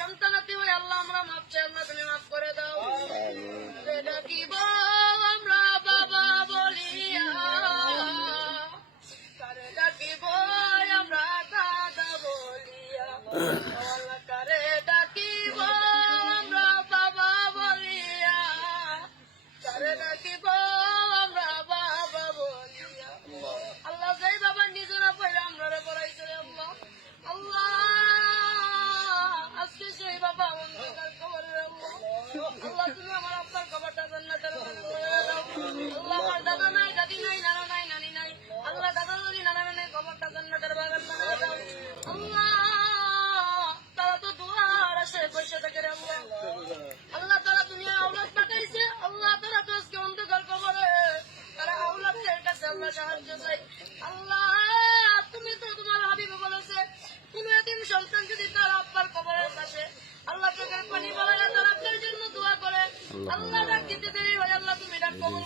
সন্তানাতি হয়ে আল্লাহ আমরা মাফ চাই, আল্লাহ তুমি মাফ করে দাও। ডাকিব আমরা বাবা বলিয়া, কারে ডাকিব আমরা দাদা বলিয়া, আল্লাহ কারে ডাকিব আমরা বাবা বলিয়া, কারে ডাকিব আমরা বাবা বলিয়া। আল্লাহ যাই বাবা নিজেরা পয়লা আমরা পড়াইছে আল্লাহ, আল্লাহ আজকে সেই বাবা অন্ধকার কবরের আল্লাহ, আল্লাহ তুমি আমার আপনার কবরটা জান্নাতের বাগান করে দাও। আল্লাহ আমার দাদা নাই, দাদি নাই, নানা নাই, নানি নাই, আল্লাহ দাদা দাদি নানা নাই, কবরটা জান্নাতের বাগান বানিয়ে দাও। আল্লাহ তারা তো দুয়ার আসে বসে থাকে রে আল্লাহ, আল্লাহ তারা দুনিয়া আওলাদ পাঠাইছে, আল্লাহ তারা তো আজকে অন্ধকার কবরে, তারা আওলাদের কাছে আল্লাহ সাহায্য চাই। আল্লাহ তুমি তো তোমার হাবিবে বলেছে কোন এতিম সন্তান যদি তার আব্বার কবরের কাছে আল্লাহ চোখের পানি বলে তার আপনার জন্য দোয়া করে, আল্লাহ ডাক দিতে দেরি হয়, আল্লাহ তুমি ডাক কবুল